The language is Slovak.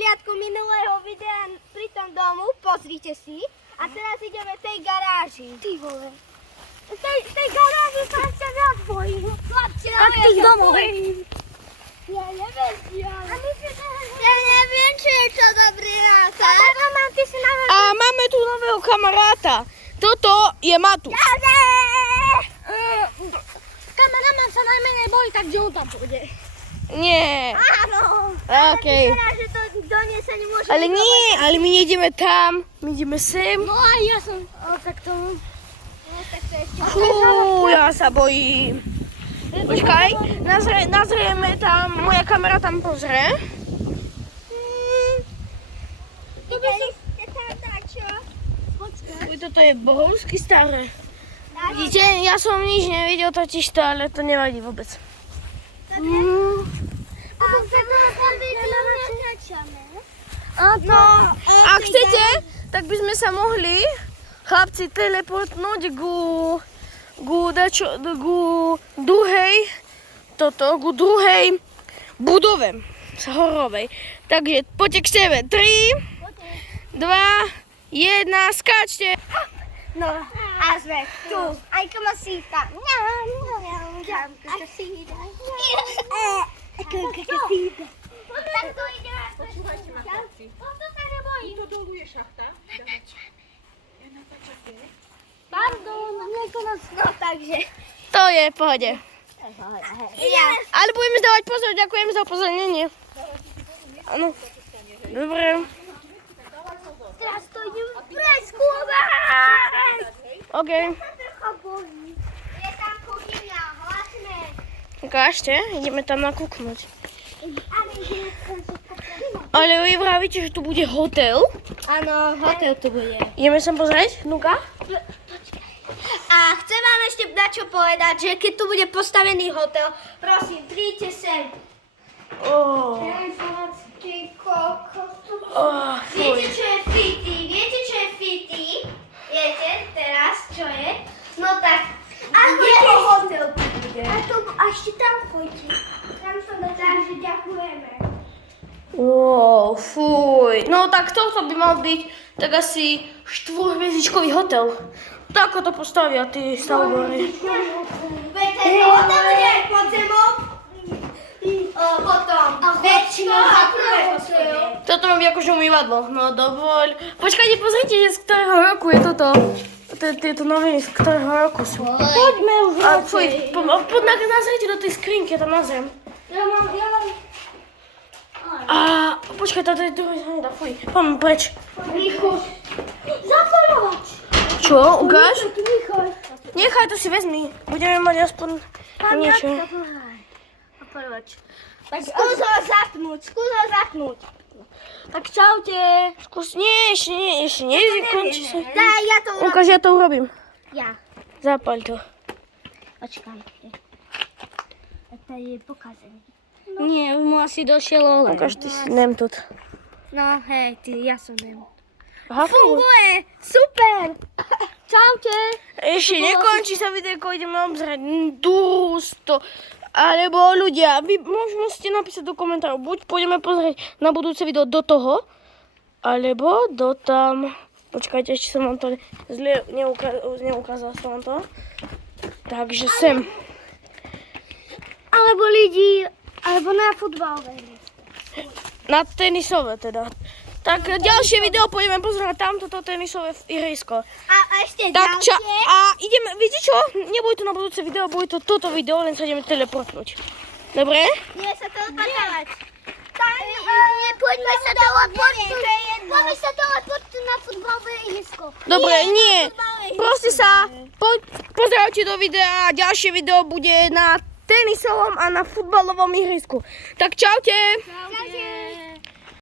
prehliadku minulého videa pri tom domu, pozrite si. A teraz ideme tej garáži. Ty vole. Tej garáži sa ešte viac bojím. Tak tých domov. Ja neviem, ja neviem, či je čo dobrý nápad. A máme tu nového kamaráta. Toto je Matúš. Kameraman sa najmenej bojí, takže on tam pôjde. Nie. Áno. Okej. Vyzerá, že to doniesie nemôže. Ale nie, ale my nejdeme tam. My ideme sem. No a ja som. Tak to... No tak to ešte... Fú, ja sa bojím. Počkaj, nazrieme tam, moja kamera tam pozrie. Videli ste tam dačo? Počkaj. Uj, toto je bohovsky staré. Vidíte, ja som nič nevidel totiž to, ale to nevadí vôbec. A tam vidíme natáčame. No, ak chcete, tak by sme sa mohli, chlapci, teleportnúť ku druhej budove horovej. Takže poďte k sebe. 3, 2, 1, skáčte. No, a sme tu. Aj kamasíta. Kamasíta. Tak to ideme. Počúvajte ma, chlapci. To sa nebojím. To dolu je šachta. Ja natáčate. Pardon, no takže. To je v pohode. Ja. Ale budeme zdávať pozor, ďakujem za upozornenie. Áno. Dobre. Teraz to idem preskúmať. OK. Je tam kuchyňa, hlasme. Ukážte, ideme tam nakúknuť. Ale ideme Ale vy vravíte, že tu bude hotel? áno, hotel tu bude. Ideme sa pozrieť, Nuka? A chcem vám ešte dačo povedať, že keď tu bude postavený hotel, prosím, príďte sem. Ty kokos. Viete, čo je fity? Viete, čo je fity? Viete teraz, čo je? No tak, jeho hotel tu bude. A ešte tam choďte. Tam sa dá, takže ďakujeme. Wow, fuj. No tak toto by mal byť tak asi 4-hviezdičkový hotel. Tak ako to postavia tí stavbári. Veď ten hotel je pod zemou. Potom večko a prvé poschodie. Toto má byť akože umývadlo. No dovoľ. Počkajte, pozrite, z ktorého roku je toto. Tieto noviny, z ktorého roku sú. Poďme už A fuj, nazrite do tej skrinky, ja tam nazriem. Ja mám... A počkaj, táto je druhý hneď, fuj. Poďme preč. Rýchlo. Zapaľovač. Čo, ukáž? Rýchlo. Nechaj, to si vezmi. Budeme mať aspoň niečo. Zapaľovač. Tak skús ho zapnúť. Tak čaute. Skús, nie, ešte nie, končí sa. Daj, ja to urobím. Ukáž, ja to urobím. Ja. Zapáľ to. Počkajte. To je pokazený. Nie, už mu asi došiel olej. Ukáž, ty si nem тут. No hej, ja som nem. Aha, Funguje! Super! Čaute! ešte nekončí sa videjko, ideme obzrieť dústo. Alebo ľudia, vy môžete napísať do komentárov, buď pôjdeme pozrieť na budúce video do toho, alebo do tam. Počkajte, ešte som vám to zle neukázal som vám to. Takže sem. Alebo lidi, alebo na futbalové. Na tenisové teda. Tak ďalšie video pôjdeme pozrieť tamto tenisové ihrisko. A ešte Tak ďalšie. a ideme, viete čo? Nebude to na budúce video, bude to toto video, len sa ideme teleportnúť. Dobre? Nie sa teleportovať. Poďme sa teleportovať na futbalové ihrisko. Dobre, nie. Proste sa pozdravte do videa, ďalšie video bude na tenisovom a na futbalovom ihrisku. Tak čaute. Čaute.